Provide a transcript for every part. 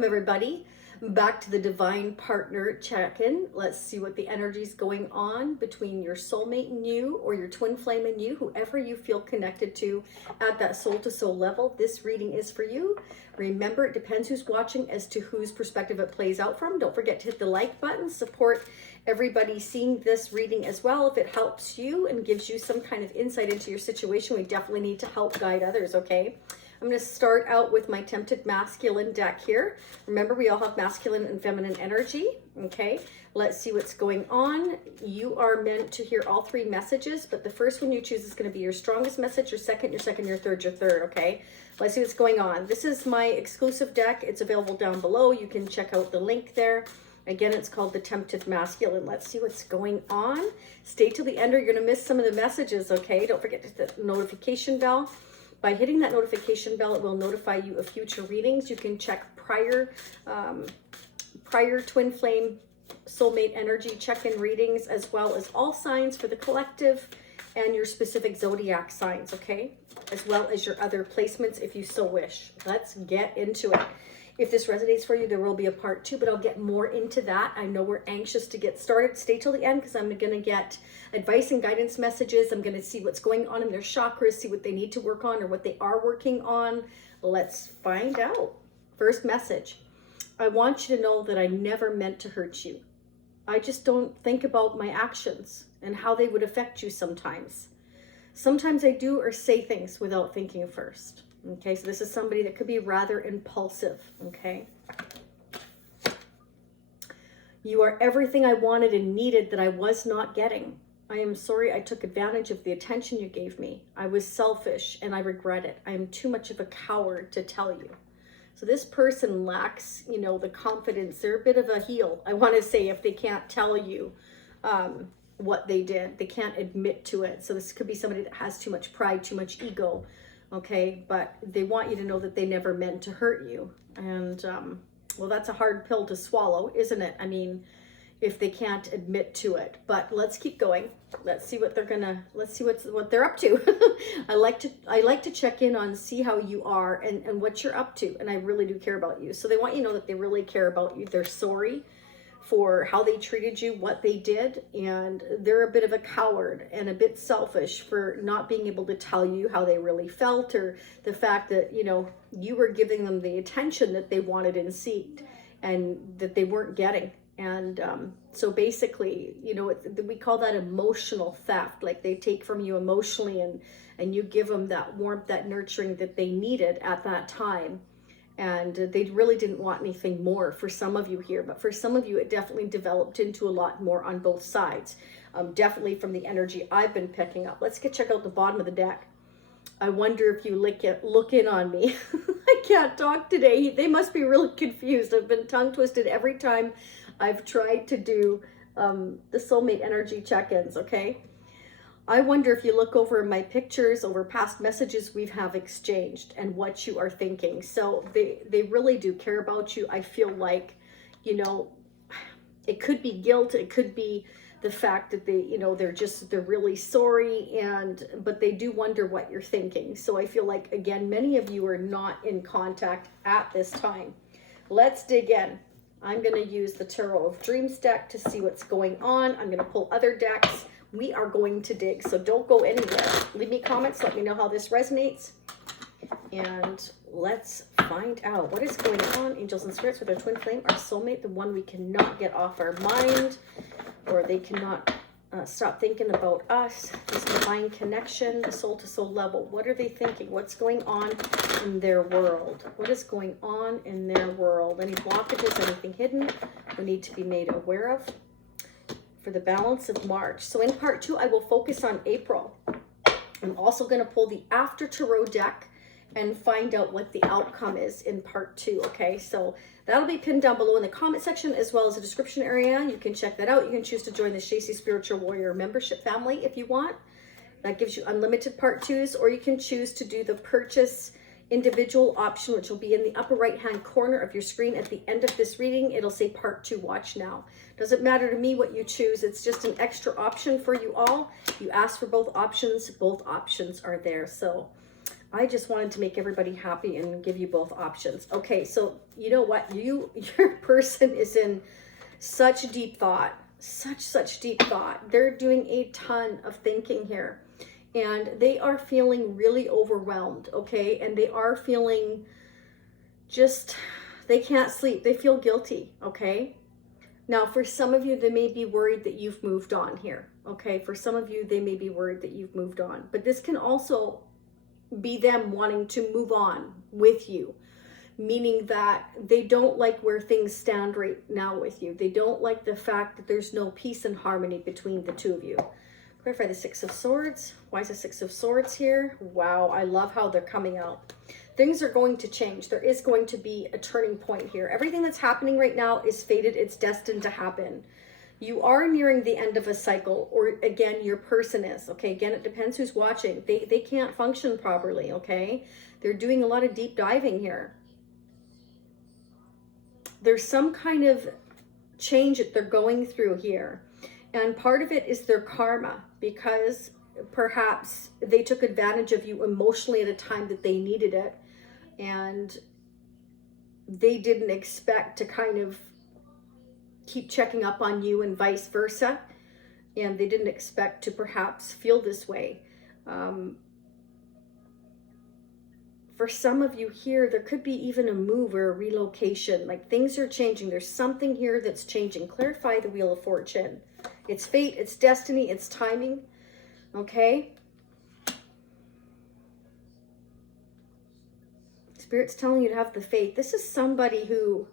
Welcome everybody back to the Divine Partner Check-In. Let's see what the energy is going on between your soulmate and you, or your twin flame and you, whoever you feel connected to at that soul to soul level. This reading is for you. Remember, it depends who's watching as to whose perspective it plays out from. Don't forget to hit the like button. Support everybody seeing this reading as well. If it helps you and gives you some kind of insight into your situation, we definitely need to help guide others, okay? I'm going to start out with my Tempted Masculine deck here. Remember, we all have masculine and feminine energy, okay? Let's see what's going on. You are meant to hear all three messages, but the first one you choose is going to be your strongest message, your second, your third, okay? Let's see what's going on. This is my exclusive deck. It's available down below. You can check out the link there. Again, it's called the Tempted Masculine. Let's see what's going on. Stay till the end or you're going to miss some of the messages, okay? Don't forget to hit the notification bell. By hitting that notification bell, it will notify you of future readings. You can check prior twin flame soulmate energy check-in readings, as well as all signs for the collective and your specific zodiac signs, okay? As well as your other placements if you so wish. Let's get into it. If this resonates for you, there will be a part 2, but I'll get more into that. I know we're anxious to get started. Stay till the end because I'm going to get advice and guidance messages. I'm going to see what's going on in their chakras, see what they need to work on or what they are working on. Let's find out. First message. I want you to know that I never meant to hurt you. I just don't think about my actions and how they would affect you sometimes. Sometimes I do or say things without thinking first. Okay, so this is somebody that could be rather impulsive, okay? You are everything I wanted and needed that I was not getting. I am sorry I took advantage of the attention you gave me. I was selfish and I regret it. I am too much of a coward to tell you. So this person lacks, you know, the confidence. They're a bit of a heel, I want to say, if they can't tell you what they did. They can't admit to it. So this could be somebody that has too much pride, too much ego. Okay, but they want you to know that they never meant to hurt you. And, well, that's a hard pill to swallow, isn't it? I mean, if they can't admit to it. But let's keep going. Let's see what let's see what they're up to. I like to check in on, see how you are and what you're up to. And I really do care about you. So they want you to know that they really care about you. They're sorry for how they treated you, what they did, and they're a bit of a coward and a bit selfish for not being able to tell you how they really felt, or the fact that, you know, you were giving them the attention that they wanted and seeked and that they weren't getting. And so basically, you know, we call that emotional theft. Like they take from you emotionally and you give them that warmth, that nurturing that they needed at that time. And they really didn't want anything more for some of you here. But for some of you, it definitely developed into a lot more on both sides. Definitely from the energy I've been picking up. Let's check out the bottom of the deck. I wonder if you look in on me. I can't talk today. They must be really confused. I've been tongue twisted every time I've tried to do the soulmate energy check-ins, okay? I wonder if you look over my pictures, over past messages we have exchanged and what you are thinking. So they really do care about you. I feel like, you know, it could be guilt. It could be the fact that they, you know, they're really sorry, but they do wonder what you're thinking. So I feel like, again, many of you are not in contact at this time. Let's dig in. I'm going to use the Tarot of Dreams deck to see what's going on. I'm going to pull other decks. We are going to dig, so don't go anywhere. Leave me comments, let me know how this resonates. And let's find out what is going on, angels and spirits, with our twin flame, our soulmate, the one we cannot get off our mind, or they cannot stop thinking about us, this divine connection, the soul to soul level. What are they thinking? What's going on in their world? What is going on in their world? Any blockages, anything hidden we need to be made aware of for the balance of March. So in part 2, I will focus on April. I'm also going to pull the After Tarot deck and find out what the outcome is in part 2, okay? So that'll be pinned down below in the comment section, as well as the description area. You can check that out. You can choose to join the Shacy Spiritual Warrior membership family if you want. That gives you unlimited part 2s, or you can choose to do the purchase individual option, which will be in the upper right hand corner of your screen. At the end of this reading, it'll say part 2, watch now. Doesn't matter to me what you choose. It's just an extra option for you all. You ask for both options are there. So I just wanted to make everybody happy and give you both options. Okay, so you know what? Your person is in such deep thought, such deep thought. They're doing a ton of thinking here, and they are feeling really overwhelmed, okay? And they are feeling just, they can't sleep. They feel guilty, okay? Now, for some of you, they may be worried that you've moved on here, okay? For some of you, they may be worried that you've moved on. But this can also be them wanting to move on with you, meaning that they don't like where things stand right now with you. They don't like the fact that there's no peace and harmony between the two of you. Clarify the Six of Swords. Why is the Six of Swords here? Wow, I love how they're coming out. Things are going to change. There is going to be a turning point here. Everything that's happening right now is fated. It's destined to happen. You are nearing the end of a cycle, or again, your person is, okay? Again, it depends who's watching. They can't function properly, okay? They're doing a lot of deep diving here. There's some kind of change that they're going through here. And part of it is their karma, because perhaps they took advantage of you emotionally at a time that they needed it. And they didn't expect to kind of keep checking up on you and vice versa. And they didn't expect to perhaps feel this way. For some of you here, there could be even a move or a relocation. Like things are changing. There's something here that's changing. Clarify the Wheel of Fortune. It's fate, it's destiny, it's timing. Okay? Spirit's telling you to have the faith. This is somebody who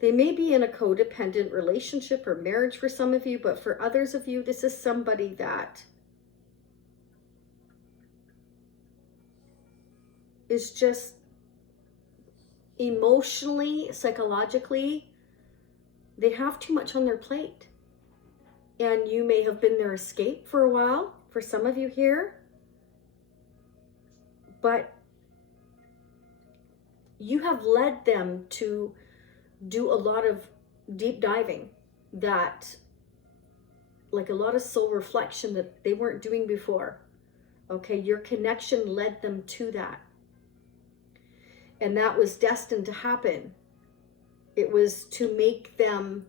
they may be in a codependent relationship or marriage for some of you, but for others of you, this is somebody that is just emotionally, psychologically, they have too much on their plate. And you may have been their escape for a while, for some of you here. But you have led them to do a lot of deep diving, that, like a lot of soul reflection that they weren't doing before. Okay, your connection led them to that. And that was destined to happen. It was to make them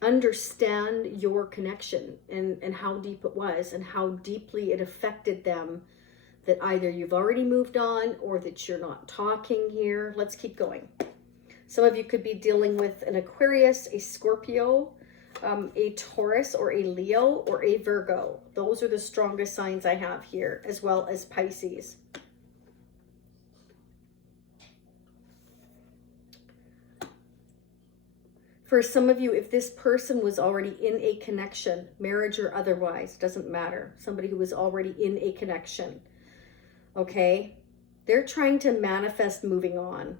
understand your connection and how deep it was and how deeply it affected them, that either you've already moved on or that you're not talking here. Let's keep going. Some of you could be dealing with an Aquarius, a Scorpio, a Taurus, or a Leo, or a Virgo. Those are the strongest signs I have here, as well as Pisces. For some of you, if this person was already in a connection, marriage or otherwise, doesn't matter. Somebody who was already in a connection, okay? They're trying to manifest moving on,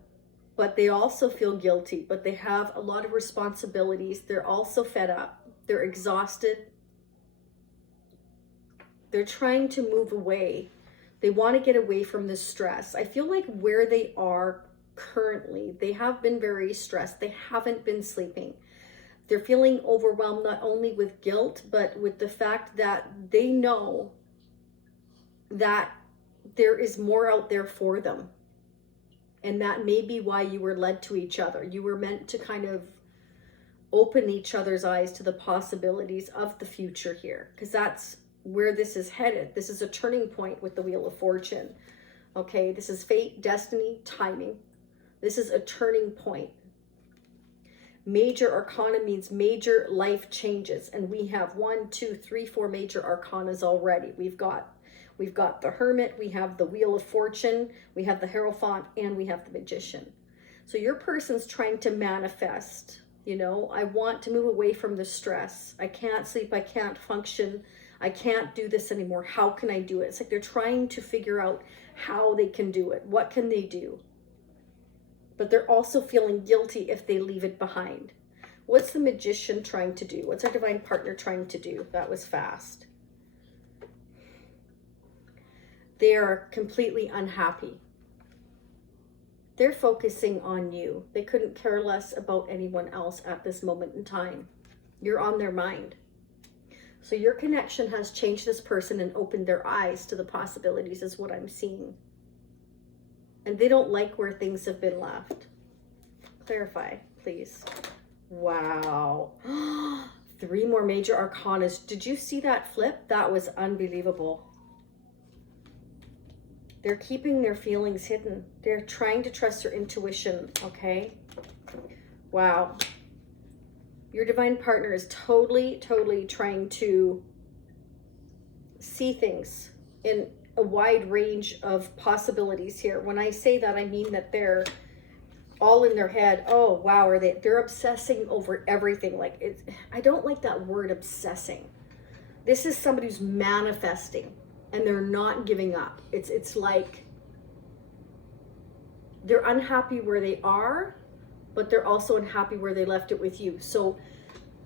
but they also feel guilty, but they have a lot of responsibilities. They're also fed up. They're exhausted. They're trying to move away. They want to get away from the stress. I feel like where they are currently, they have been very stressed. They haven't been sleeping. They're feeling overwhelmed, not only with guilt, but with the fact that they know that there is more out there for them. And that may be why you were led to each other. You were meant to kind of open each other's eyes to the possibilities of the future here, because that's where this is headed. This is a turning point with the Wheel of Fortune. Okay, this is fate, destiny, timing. This is a turning point. Major arcana means major life changes. And we have 1, 2, 3, 4 major arcanas already. We've got the Hermit, we have the Wheel of Fortune, we have the Hierophant, and we have the Magician. So your person's trying to manifest, you know, I want to move away from the stress. I can't sleep, I can't function, I can't do this anymore. How can I do it? It's like they're trying to figure out how they can do it. What can they do? But they're also feeling guilty if they leave it behind. What's the Magician trying to do? What's our divine partner trying to do? That was fast. They are completely unhappy. They're focusing on you. They couldn't care less about anyone else at this moment in time. You're on their mind. So your connection has changed this person and opened their eyes to the possibilities, is what I'm seeing. And they don't like where things have been left. Clarify, please. Wow. 3 more major arcanas. Did you see that flip? That was unbelievable. They're keeping their feelings hidden. They're trying to trust their intuition, okay? Wow. Your divine partner is totally trying to see things in a wide range of possibilities here. When I say that, I mean that they're all in their head. Oh, wow, they're obsessing over everything. Like, I don't like that word, obsessing. This is somebody who's manifesting. And they're not giving up. It's like they're unhappy where they are, but they're also unhappy where they left it with you. So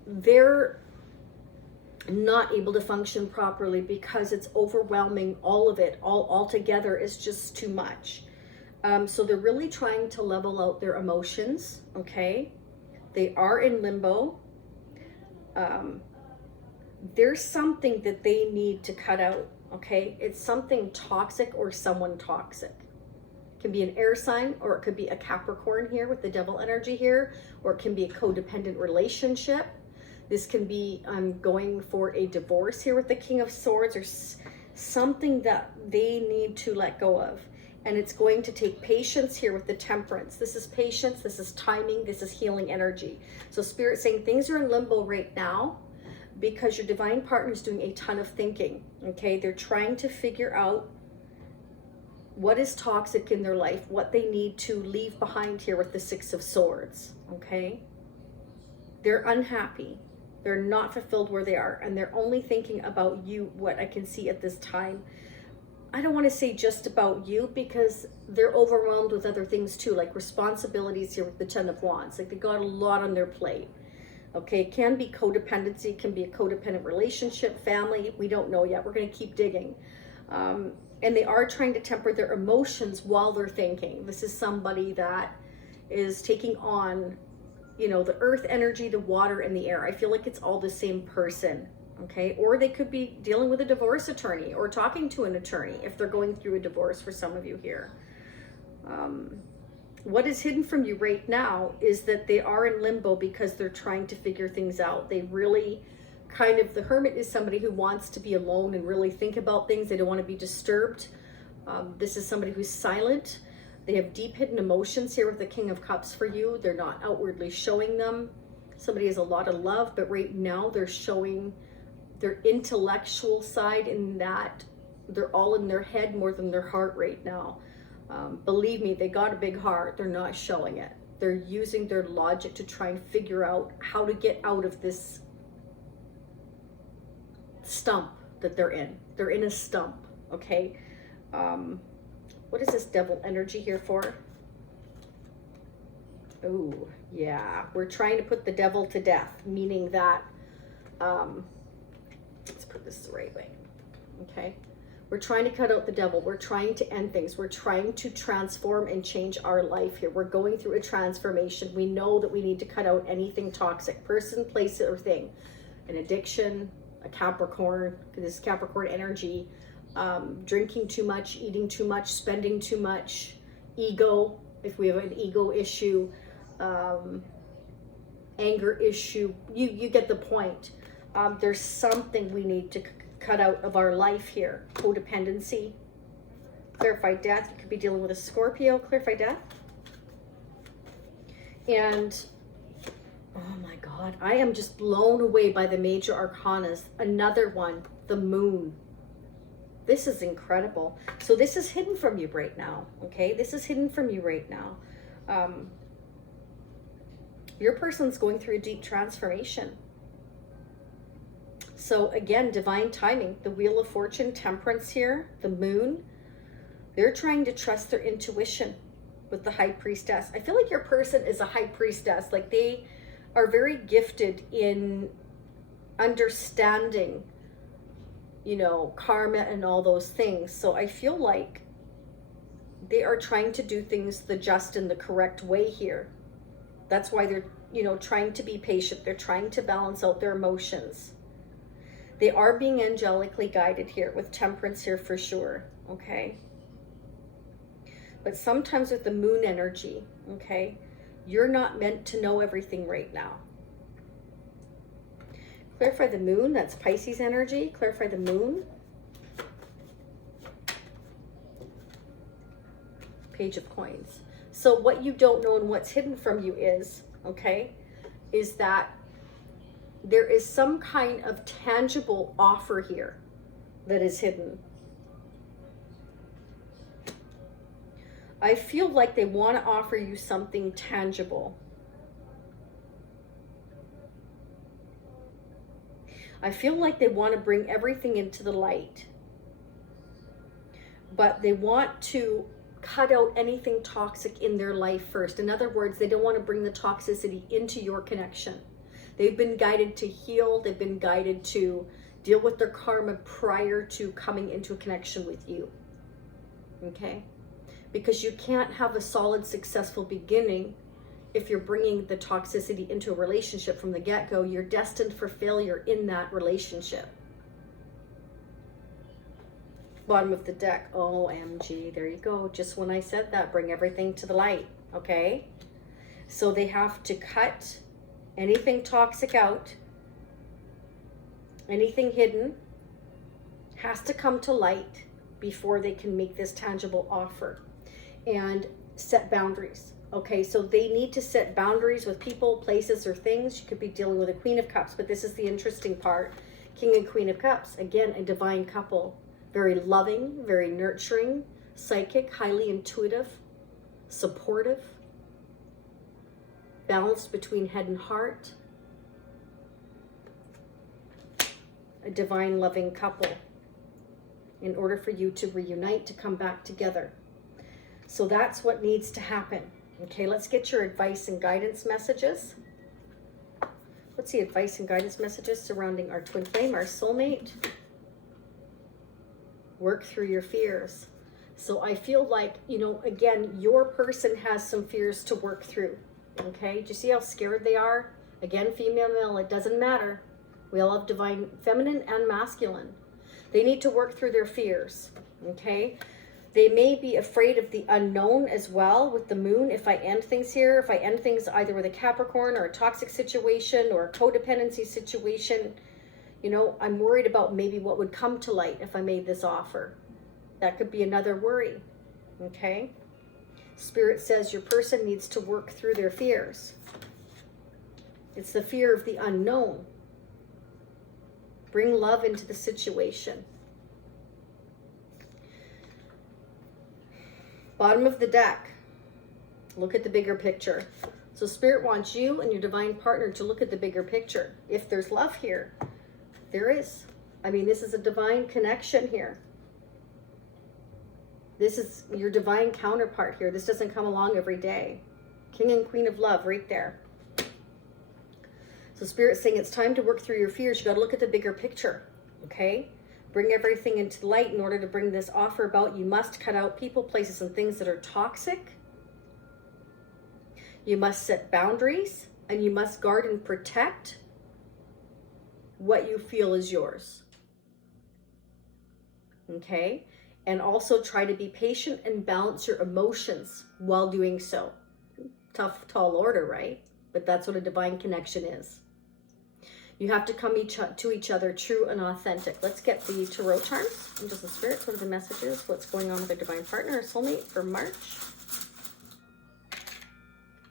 they're not able to function properly because it's overwhelming. All of it, all together, is just too much. So they're really trying to level out their emotions, okay? They are in limbo. There's something that they need to cut out. Okay, it's something toxic or someone toxic. It can be an air sign, or it could be a Capricorn here with the devil energy here, or it can be a codependent relationship. This can be going for a divorce here with the King of Swords, or something that they need to let go of. And it's going to take patience here with the Temperance. This is patience, this is timing, this is healing energy. So Spirit saying things are in limbo right now, because your divine partner is doing a ton of thinking, okay? They're trying to figure out what is toxic in their life, what they need to leave behind here with the 6 of Swords, okay? They're unhappy. They're not fulfilled where they are, and they're only thinking about you, what I can see at this time. I don't want to say just about you, because they're overwhelmed with other things too, like responsibilities here with the 10 of Wands. Like, they got a lot on their plate. Okay, it can be codependency, it can be a codependent relationship, family, we don't know yet. We're going to keep digging. And they are trying to temper their emotions while they're thinking. This is somebody that is taking on, you know, the earth energy, the water, and the air. I feel like it's all the same person, okay? Or they could be dealing with a divorce attorney or talking to an attorney if they're going through a divorce for some of you here. What is hidden from you right now is that they are in limbo because they're trying to figure things out. They really kind of, the Hermit is somebody who wants to be alone and really think about things. They don't want to be disturbed. This is somebody who's silent. They have deep hidden emotions here with the King of Cups for you. They're not outwardly showing them. Somebody has a lot of love, but right now they're showing their intellectual side, in that they're all in their head more than their heart right now. Believe me, they got a big heart. They're not showing it. They're using their logic to try and figure out how to get out of this stump that they're in. They're in a stump, okay? What is this devil energy here for? Oh, yeah. We're trying to put the devil to death, meaning that, let's put this the right way, okay? We're trying to cut out the devil. We're trying to end things. We're trying to transform and change our life here. We're going through a transformation. We know that we need to cut out anything toxic, person, place, or thing. An addiction, a Capricorn, this is Capricorn energy, drinking too much, eating too much, spending too much, ego, if we have an ego issue, anger issue, you get the point. There's something we need to cut out of our life here. Codependency. Clarify death. You could be dealing with a Scorpio. Clarify death. And oh my God, I am just blown away by the major arcanas. Another one, the moon. This is incredible. So this is hidden from you right now. Okay, this is hidden from you right now. Your person's going through a deep transformation. So again, divine timing, the Wheel of Fortune, Temperance here, the moon. They're trying to trust their intuition with the High Priestess. I feel like your person is a High Priestess. Like, they are very gifted in understanding, you know, karma and all those things. So I feel like They are trying to do things the just and the correct way here. That's why they're, you know, trying to be patient. They're trying to balance out their emotions. They are being angelically guided here with temperance here for sure, okay? But sometimes with the moon energy, okay, you're not meant to know everything right now. Clarify the moon, that's Pisces energy. Clarify the moon. Page of Coins. So what you don't know and what's hidden from you is, okay, is that there is some kind of tangible offer here that is hidden. I feel like they want to offer you something tangible. I feel like they want to bring everything into the light. But they want to cut out anything toxic in their life first. In other words, they don't want to bring the toxicity into your connection. They've been guided to heal. They've been guided to deal with their karma prior to coming into a connection with you. Okay? Because you can't have a solid, successful beginning if you're bringing the toxicity into a relationship from the get-go. You're destined for failure in that relationship. Bottom of the deck. OMG, there you go. Just when I said that, bring everything to the light, okay? So they have to cut anything toxic out. Anything hidden has to come to light before they can make this tangible offer. And set boundaries, okay? So they need to set boundaries with people, places, or things. You could be dealing with a Queen of Cups, but this is the interesting part. King and Queen of Cups. Again, a divine couple. Very loving, very nurturing, psychic, highly intuitive, supportive, balanced between head and heart. A divine, loving couple in order for you to reunite, to come back together. So that's what needs to happen. Okay, let's get your advice and guidance messages. What's the advice and guidance messages surrounding our twin flame, our soulmate? Work through your fears. So I feel like, you know, again, your person has some fears to work through. Okay, do you see how scared they are? Again, female, male, it doesn't matter. We all have divine feminine and masculine. They need to work through their fears. Okay, they may be afraid of the unknown as well with the moon. If I end things here, if I end things either with a Capricorn or a toxic situation or a codependency situation, you know, I'm worried about maybe what would come to light if I made this offer. That could be another worry, okay? Spirit says your person needs to work through their fears. It's the fear of the unknown. Bring love into the situation. Bottom of the deck. Look at the bigger picture. So Spirit wants you and your divine partner to look at the bigger picture. If there's love here, there is. I mean, this is a divine connection here. This is your divine counterpart here. This doesn't come along every day. King and Queen of Love right there. So Spirit's saying it's time to work through your fears. You got to look at the bigger picture, okay? Bring everything into the light. In order to bring this offer about, you must cut out people, places, and things that are toxic. You must set boundaries, and you must guard and protect what you feel is yours. Okay? And also try to be patient and balance your emotions while doing so. Tough, tall order, right? But that's what a divine connection is. You have to come to each other true and authentic. Let's get the tarot charms. Angels and spirits, what are the messages? What's going on with a divine partner or soulmate for March?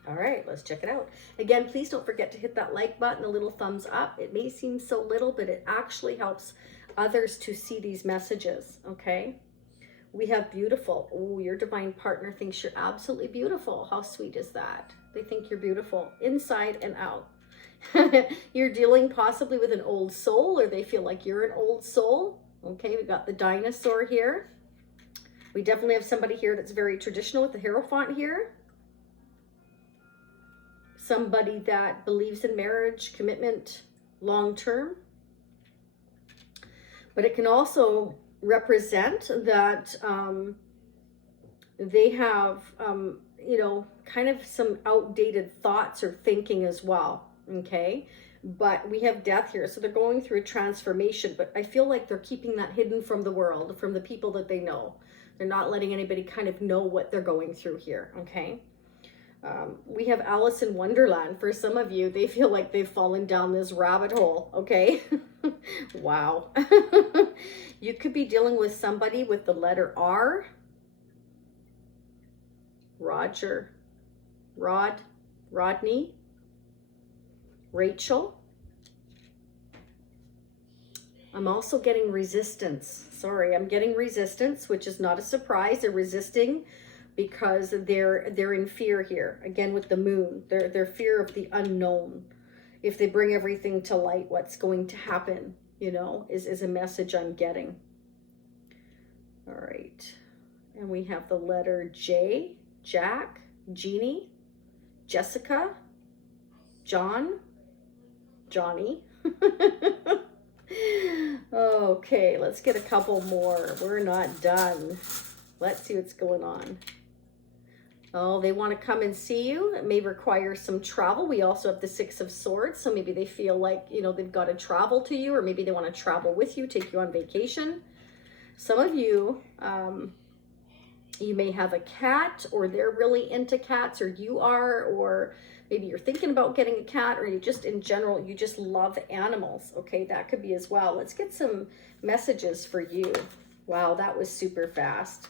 All right, let's check it out. Again, please don't forget to hit that like button, the little thumbs up. It may seem so little, but it actually helps others to see these messages, okay? We have beautiful. Oh, your divine partner thinks you're absolutely beautiful. How sweet is that? They think you're beautiful inside and out. You're dealing possibly with an old soul, or they feel like you're an old soul. Okay, we've got the dinosaur here. We definitely have somebody here that's very traditional with the Hierophant here. Somebody that believes in marriage, commitment, long term. But it can also represent that They have, you know, kind of some outdated thoughts or thinking as well, okay? But we have death here, so they're going through a transformation, but I feel like they're keeping that hidden from the world, from the people that they know. They're not letting anybody kind of know what they're going through here, okay? We have Alice in Wonderland. For some of you, they feel like they've fallen down this rabbit hole, okay? Wow. You could be dealing with somebody with the letter R. Roger, Rodney, Rachel. I'm also getting resistance. Sorry, I'm getting resistance, which is not a surprise. They're resisting because they're in fear here. Again, with the moon, they're fear of the unknown. If they bring everything to light, what's going to happen, you know, is a message I'm getting. All right. And we have the letter J, Jack, Jeannie, Jessica, John, Johnny. Okay, let's get a couple more. We're not done. Let's see what's going on. Oh, they want to come and see you. It may require some travel. We also have the Six of Swords, so maybe they feel like, you know, they've got to travel to you, or maybe they want to travel with you, take you on vacation. Some of you, you may have a cat, or they're really into cats, or you are, or maybe you're thinking about getting a cat, or you just, in general, you just love animals. Okay, that could be as well. Let's get some messages for you. Wow, that was super fast.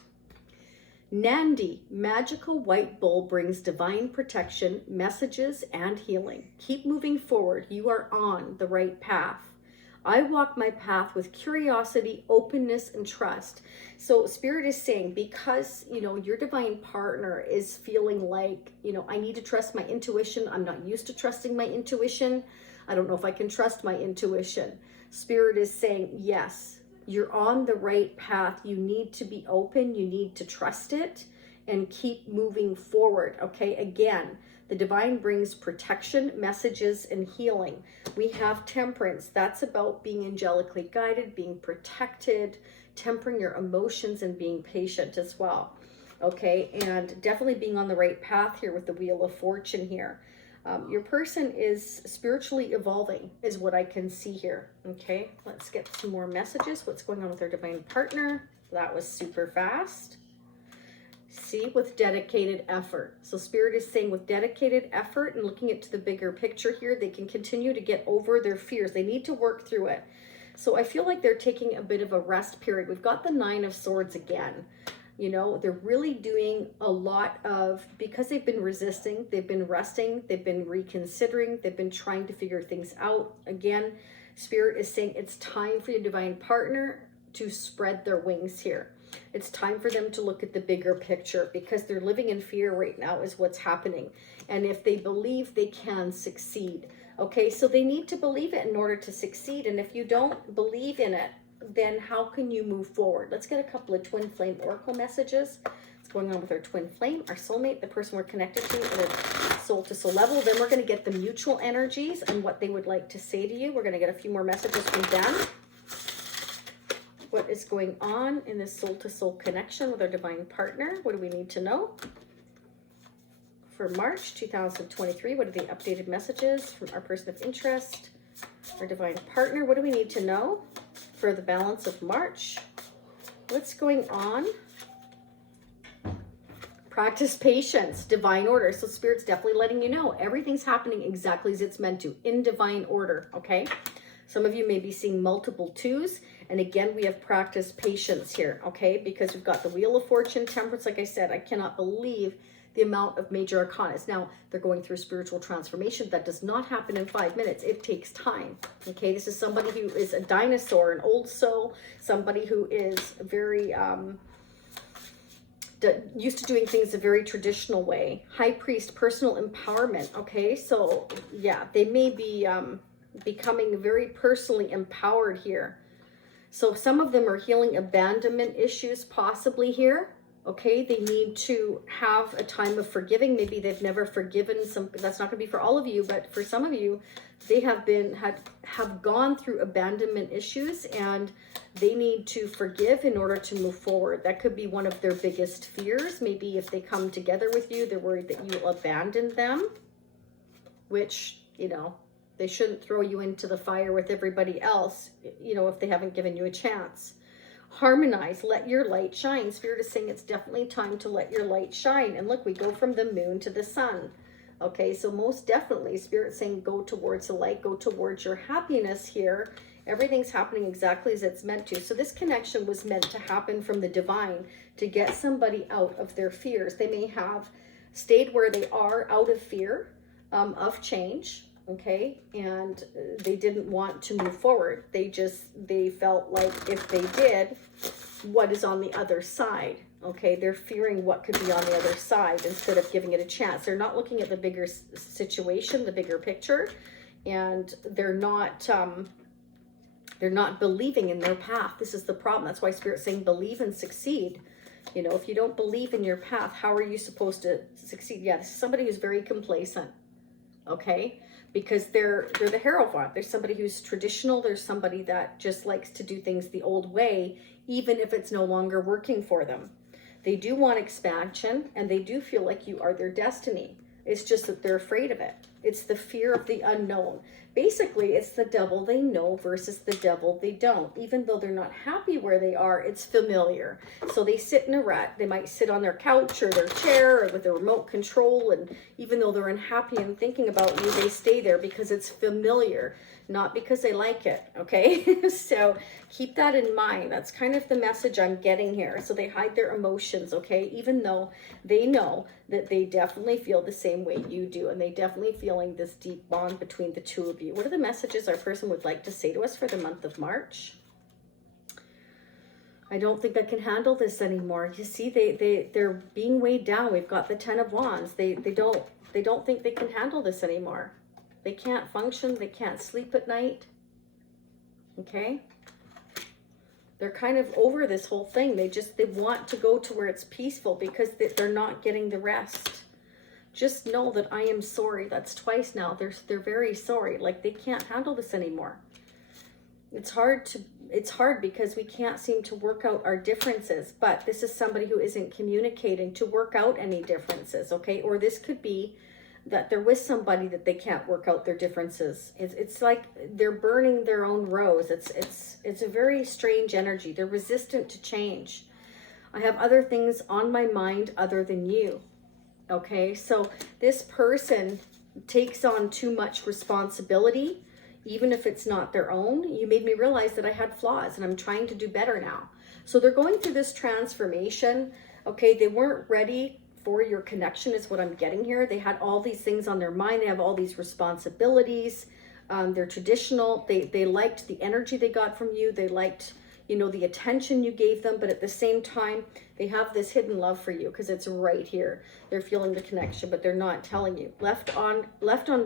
Nandi, magical white bull brings divine protection, messages, and healing. Keep moving forward. You are on the right path. I walk my path with curiosity, openness, and trust. So Spirit is saying, because, you know, your divine partner is feeling like, you know, I need to trust my intuition. I'm not used to trusting my intuition. I don't know if I can trust my intuition. Spirit is saying, yes, you're on the right path. You need to be open. You need to trust it and keep moving forward. Okay. Again, the divine brings protection, messages, and healing. We have temperance. That's about being angelically guided, being protected, tempering your emotions, and being patient as well. Okay, and definitely being on the right path here with the Wheel of Fortune here. Your person is spiritually evolving, is what I can see here. Okay, let's get some more messages. What's going on with our divine partner? That was super fast. See, with dedicated effort. So Spirit is saying with dedicated effort and looking into the bigger picture here, they can continue to get over their fears. They need to work through it. So I feel like they're taking a bit of a rest period. We've got the Nine of Swords again. You know, they're really doing a lot of, because they've been resisting, they've been resting, they've been reconsidering, they've been trying to figure things out. Again, Spirit is saying it's time for your divine partner to spread their wings here. It's time for them to look at the bigger picture, because they're living in fear right now is what's happening. And if they believe they can succeed, okay, so they need to believe it in order to succeed. And if you don't believe in it, then how can you move forward? Let's get a couple of twin flame oracle messages. What's going on with our twin flame, our soulmate, the person we're connected to at a soul to soul level. Then we're going to get the mutual energies and what they would like to say to you. We're going to get a few more messages from them. What is going on in this soul to soul connection with our divine partner? What do we need to know? For March 2023, what are the updated messages from our person of interest, our divine partner? What do we need to know for the balance of March? What's going on? Practice patience, divine order. So Spirit's definitely letting you know everything's happening exactly as it's meant to, in divine order, okay? Some of you may be seeing multiple twos. And again, we have practice patience here, okay? Because we've got the Wheel of Fortune, temperance. Like I said, I cannot believe the amount of major arcanas. Now, they're going through spiritual transformation. That does not happen in 5 minutes. It takes time, okay? This is somebody who is a dinosaur, an old soul, somebody who is very used to doing things a very traditional way. High priest, personal empowerment, okay? So, yeah, they may be becoming very personally empowered here. So some of them are healing abandonment issues possibly here. Okay, they need to have a time of forgiving. Maybe they've never forgiven some. That's not going to be for all of you, but for some of you, they have gone through abandonment issues, and they need to forgive in order to move forward. That could be one of their biggest fears. Maybe if they come together with you, they're worried that you will abandon them, which, you know, they shouldn't throw you into the fire with everybody else, you know, if they haven't given you a chance. Harmonize, let your light shine. Spirit is saying it's definitely time to let your light shine. And look, we go from the moon to the sun. Okay, so most definitely, Spirit saying go towards the light, go towards your happiness here. Everything's happening exactly as it's meant to. So this connection was meant to happen from the divine to get somebody out of their fears. They may have stayed where they are out of fear of change. Okay, and they didn't want to move forward. They felt like if they did, what is on the other side? Okay, they're fearing what could be on the other side instead of giving it a chance. They're not looking at the bigger situation, the bigger picture, and they're not believing in their path. This is the problem. That's why Spirit's saying believe and succeed. You know, if you don't believe in your path, how are you supposed to succeed? Yeah, this is somebody who's very complacent. Okay, because they're the Hierophant. There's somebody who's traditional. There's somebody that just likes to do things the old way, even if it's no longer working for them. They do want expansion, and they do feel like you are their destiny. It's just that they're afraid of it. It's the fear of the unknown. Basically, it's the devil they know versus the devil they don't. Even though they're not happy where they are, it's familiar. So they sit in a rut. They might sit on their couch or their chair or with a remote control, and even though they're unhappy and thinking about you, they stay there because it's familiar, not because they like it, okay? So keep that in mind. That's kind of the message I'm getting here. So they hide their emotions, okay? Even though they know that they definitely feel the same way you do, and they definitely feeling this deep bond between the two of you. What are the messages our person would like to say to us for the month of March? I don't think I can handle this anymore. You see, they're being weighed down. We've got the 10 of Wands. They don't think they can handle this anymore. They can't function. They can't sleep at night. Okay? They're kind of over this whole thing. They want to go to where it's peaceful because they're not getting the rest. Just know that I am sorry. That's twice now. They're very sorry. Like they can't handle this anymore. It's hard because we can't seem to work out our differences, but this is somebody who isn't communicating to work out any differences, okay? Or this could be that they're with somebody that they can't work out their differences. It's like they're burning their own rose. It's a very strange energy. They're resistant to change. I have other things on my mind other than you. Okay, so this person takes on too much responsibility, even if it's not their own. You made me realize that I had flaws and I'm trying to do better now. So they're going through this transformation. Okay, they weren't ready for your connection is what I'm getting here. They had all these things on their mind. They have all these responsibilities. They're traditional. They liked the energy they got from you. They liked, you know, the attention you gave them, but at the same time, they have this hidden love for you because it's right here. They're feeling the connection, but they're not telling you. Left on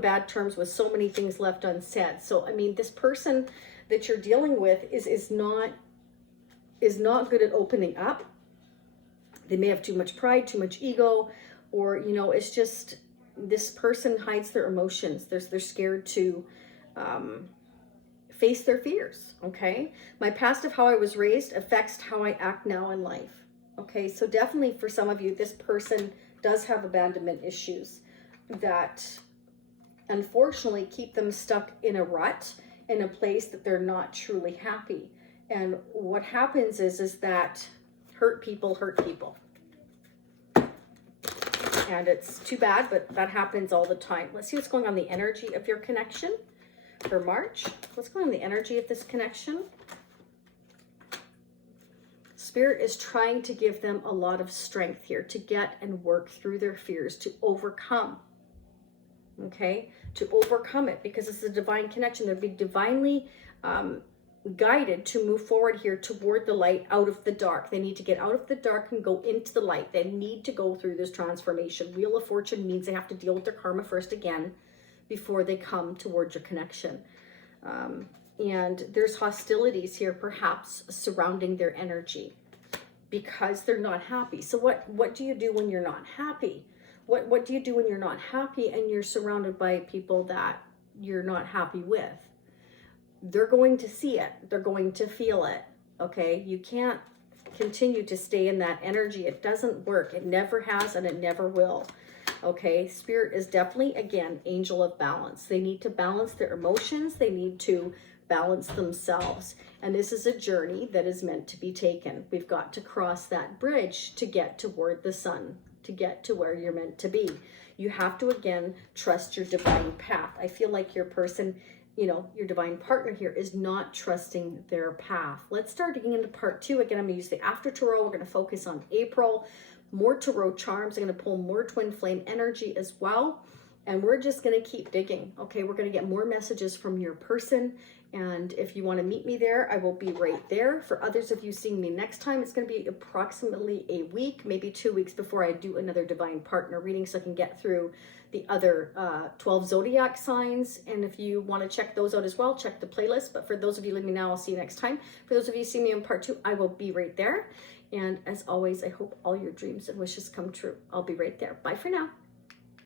bad terms with so many things left unsaid. So, I mean, this person that you're dealing with is not good at opening up. They may have too much pride, too much ego, or, you know, it's just this person hides their emotions. They're scared to face their fears, okay? My past of how I was raised affects how I act now in life, okay? So definitely for some of you, this person does have abandonment issues that unfortunately keep them stuck in a rut, in a place that they're not truly happy. And what happens is that hurt people hurt people. And it's too bad, but that happens all the time. Let's see what's going on the energy of your connection for March. What's going on the energy of this connection? Spirit is trying to give them a lot of strength here to get and work through their fears, to overcome. Okay? To overcome it, because it's a divine connection. They're being divinely guided to move forward here toward the light, out of the dark. They need to get out of the dark and go into the light. They need to go through this transformation. Wheel of Fortune means they have to deal with their karma first again before they come towards your connection. And there's hostilities here perhaps surrounding their energy. because they're not happy. So what do you do when you're not happy? What do you do when you're not happy and you're surrounded by people that you're not happy with? They're going to see it. They're going to feel it. Okay? You can't continue to stay in that energy. It doesn't work. It never has and it never will. Okay? Spirit is definitely, again, angel of balance. They need to balance their emotions. They need to balance themselves. And this is a journey that is meant to be taken. We've got to cross that bridge to get toward the sun, to get to where you're meant to be. You have to, again, trust your divine path. I feel like your person, you know, your divine partner here is not trusting their path. Let's start digging into part 2. Again, I'm going to use the after tarot. We're going to focus on April. More tarot charms. I'm going to pull more twin flame energy as well. And we're just going to keep digging. Okay, we're going to get more messages from your person. And if you want to meet me there, I will be right there. For others of you seeing me next time, it's going to be approximately a week, maybe 2 weeks before I do another divine partner reading, so I can get through the other 12 zodiac signs. And if you want to check those out as well, check the playlist. But for those of you leaving me now, I'll see you next time. For those of you seeing me in part 2, I will be right there. And as always, I hope all your dreams and wishes come true. I'll be right there. Bye for now.